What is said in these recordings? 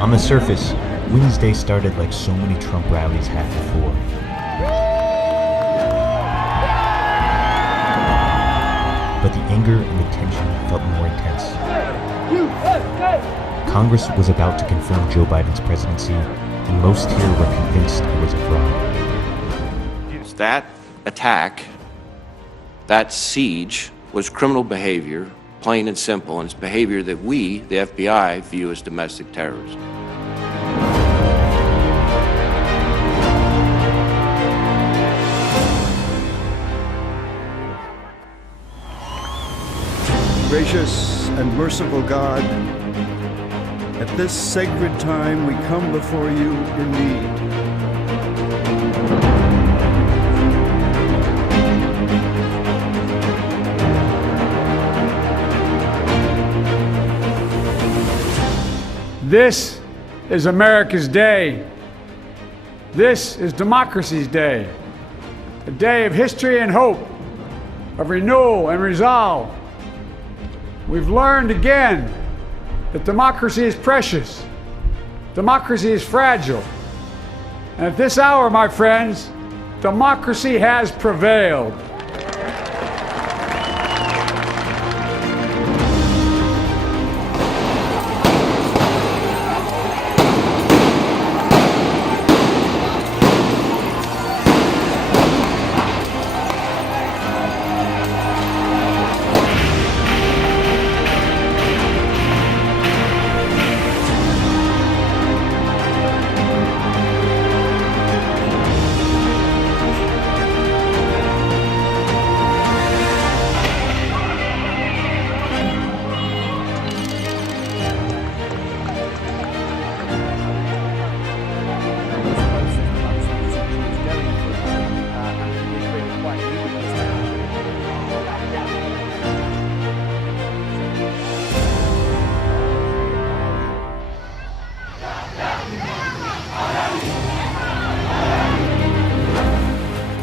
On the surface, Wednesday started like so many Trump rallies had before. But the anger and the tension felt more intense. Congress was about to confirm Joe Biden's presidency, and most here were convinced it was a fraud. That attack, that siege, was criminal behavior, plain and simple, and it's behavior that we, the FBI, view as domestic terrorism. Gracious and merciful God, at this sacred time we come before you in need. This is America's day. This is democracy's day. A day of history and hope, of renewal and resolve. We've learned again that democracy is precious. Democracy is fragile. And at this hour, my friends, democracy has prevailed.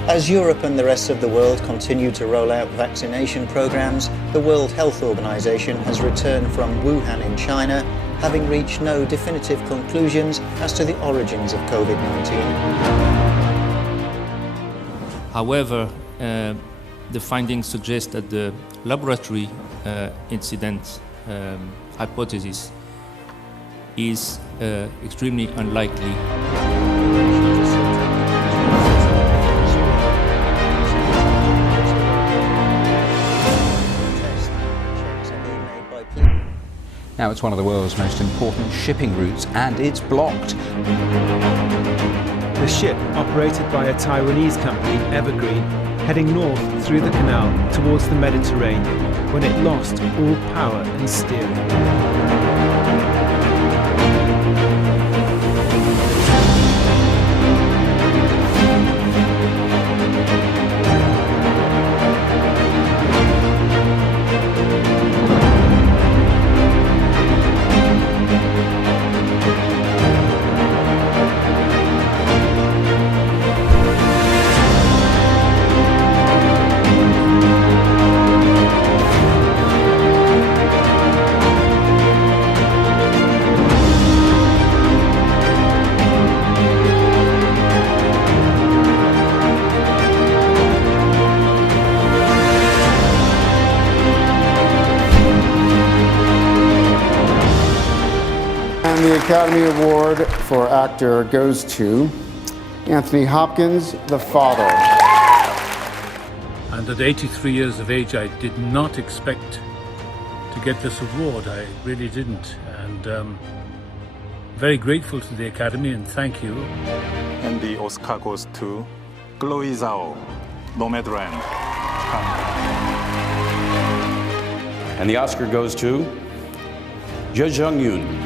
As Europe and the rest of the world continue to roll out vaccination programs, the World Health Organization has returned from Wuhan in China, having reached no definitive conclusions as to the origins of COVID-19. However, the findings suggest that the laboratory incident hypothesis is extremely unlikely. Now it's one of the world's most important shipping routes and it's blocked. The ship, operated by a Taiwanese company, Evergreen, heading north through the canal towards the Mediterranean when it lost all power and steering. The Academy Award for Actor goes to Anthony Hopkins, the father. And at 83 years of age, I did not expect to get this award. I really didn't. And very grateful to the Academy and thank you. And the Oscar goes to Chloe Zhao, Nomadland. And the Oscar goes to Je Jung-yoon.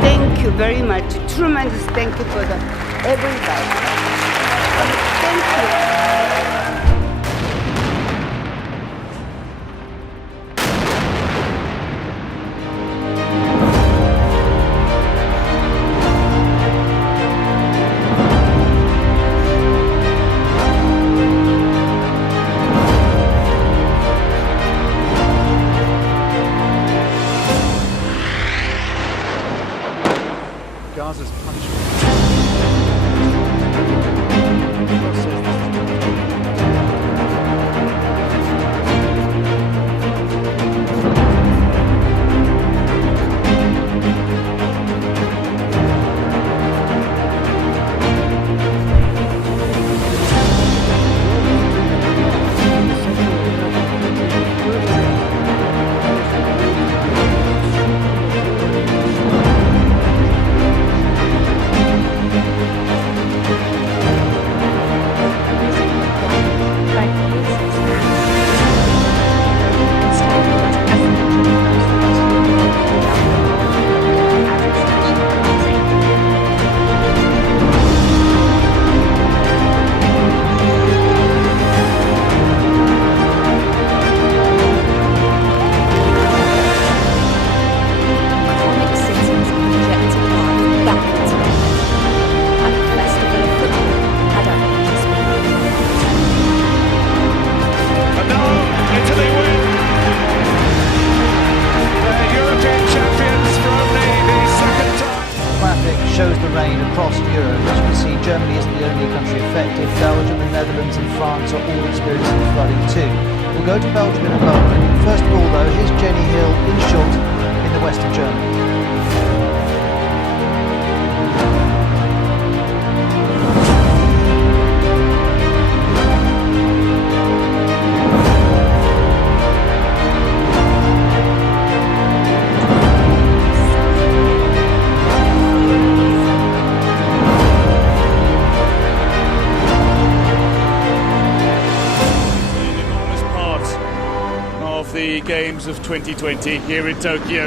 Thank you very much. Tremendous thank you for everybody. Thank you. Gaza's punishment. shows the rain across Europe. As you can see, Germany isn't the only country affected. Belgium, the Netherlands and France are all experiencing flooding too. We'll go to Belgium in a moment. First of all though, here's Jenny Hill in Schult in the west of Germany. The Games of 2020 here in Tokyo.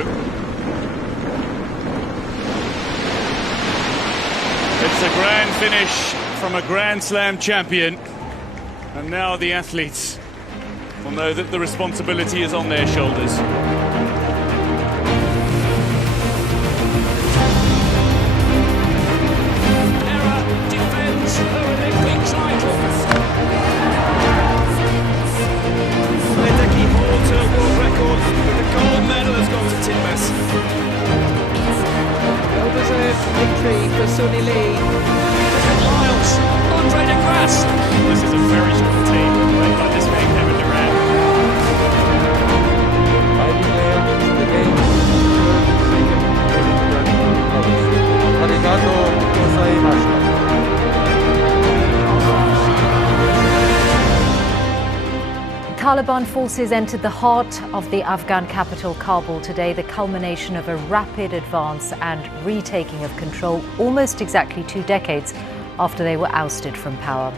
It's a grand finish from a Grand Slam champion, and now the athletes will know that the responsibility is on their shoulders. Hera defends her Olympic title. World record, but the gold medal has gone to Timbers. Well-deserved victory for Sunny Lee. Miles, Andre de Grasse. This is a very strong team, led by this man Kevin Durant. I declare the game Arigato gozaimashita. Taliban forces entered the heart of the Afghan capital, Kabul, today, the culmination of a rapid advance and retaking of control almost exactly 2 decades after they were ousted from power.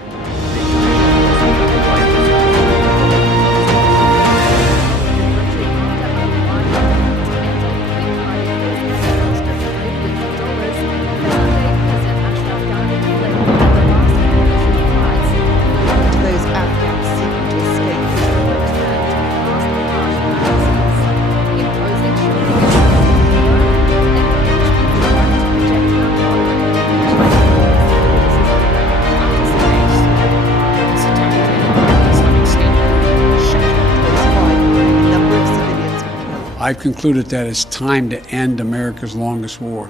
I've concluded that it's time to end America's longest war.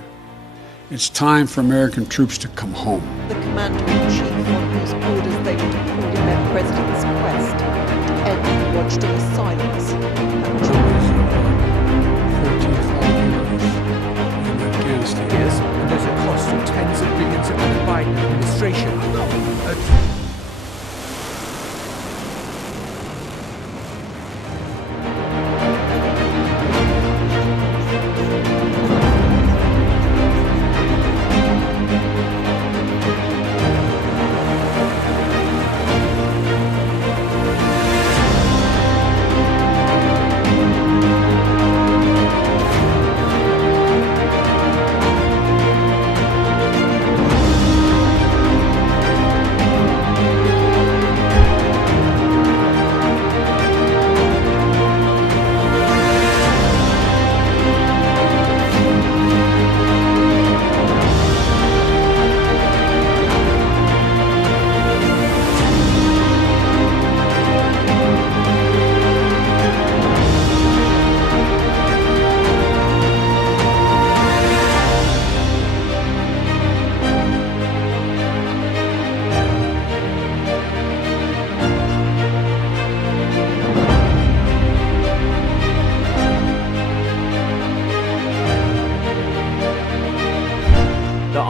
It's time for American troops to come home. The commander-in-chief, on whose orders they were deployed in their president's quest to end watched in silence. Yes, and there's a cost of tens of billions of the Biden administration.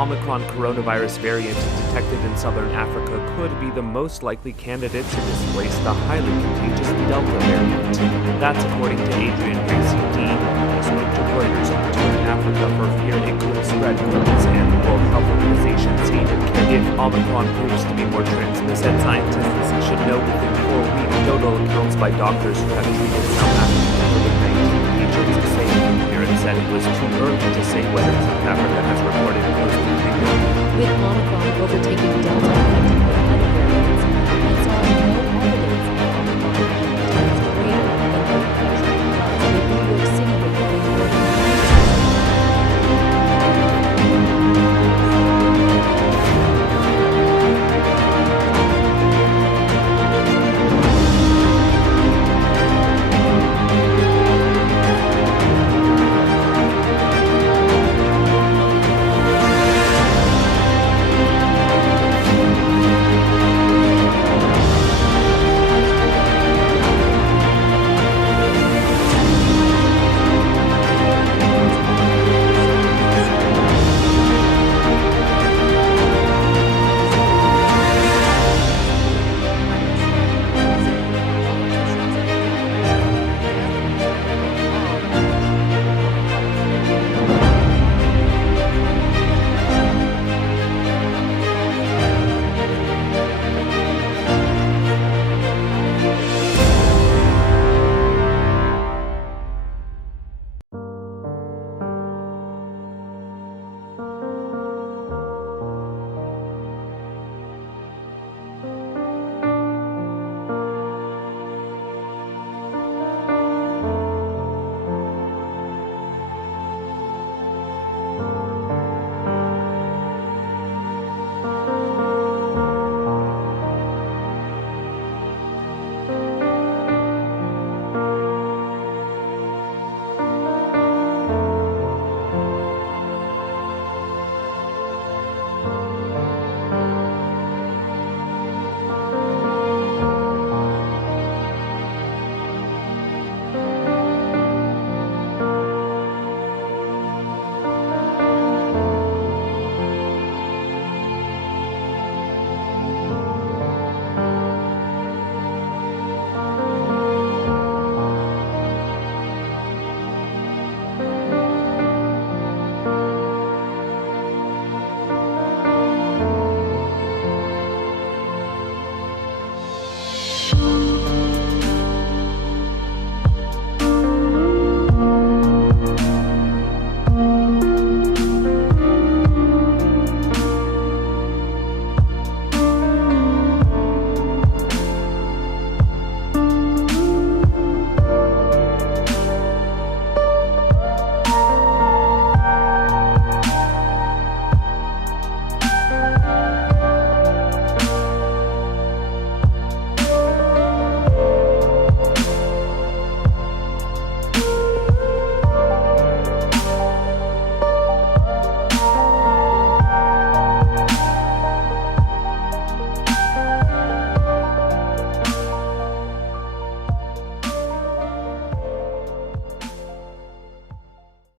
Omicron coronavirus variant detected in southern Africa could be the most likely candidate to displace the highly contagious Delta variant. That's according to Adrian Racy-Dean, who spoke to Reuters on tour in Africa for fear it could spread claims, and the World Health Organization stated if Omicron proves to be more transmissive, scientists should know within 4 weeks total accounts by doctors who have treated South African